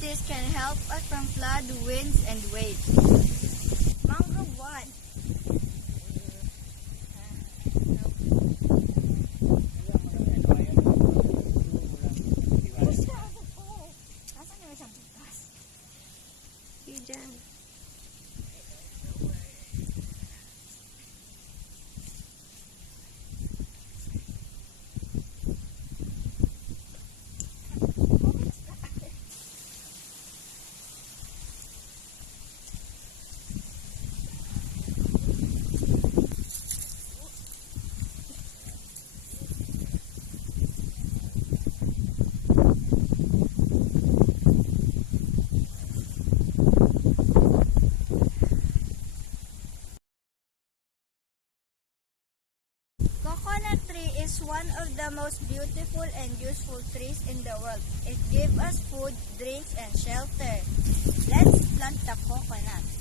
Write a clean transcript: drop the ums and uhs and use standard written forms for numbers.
trees can help us from flood, winds, and waves. Mangrove 1. Coconut tree is one of the most beautiful and useful trees in the world. It gives us food, drinks, and shelter. Let's plant the coconut.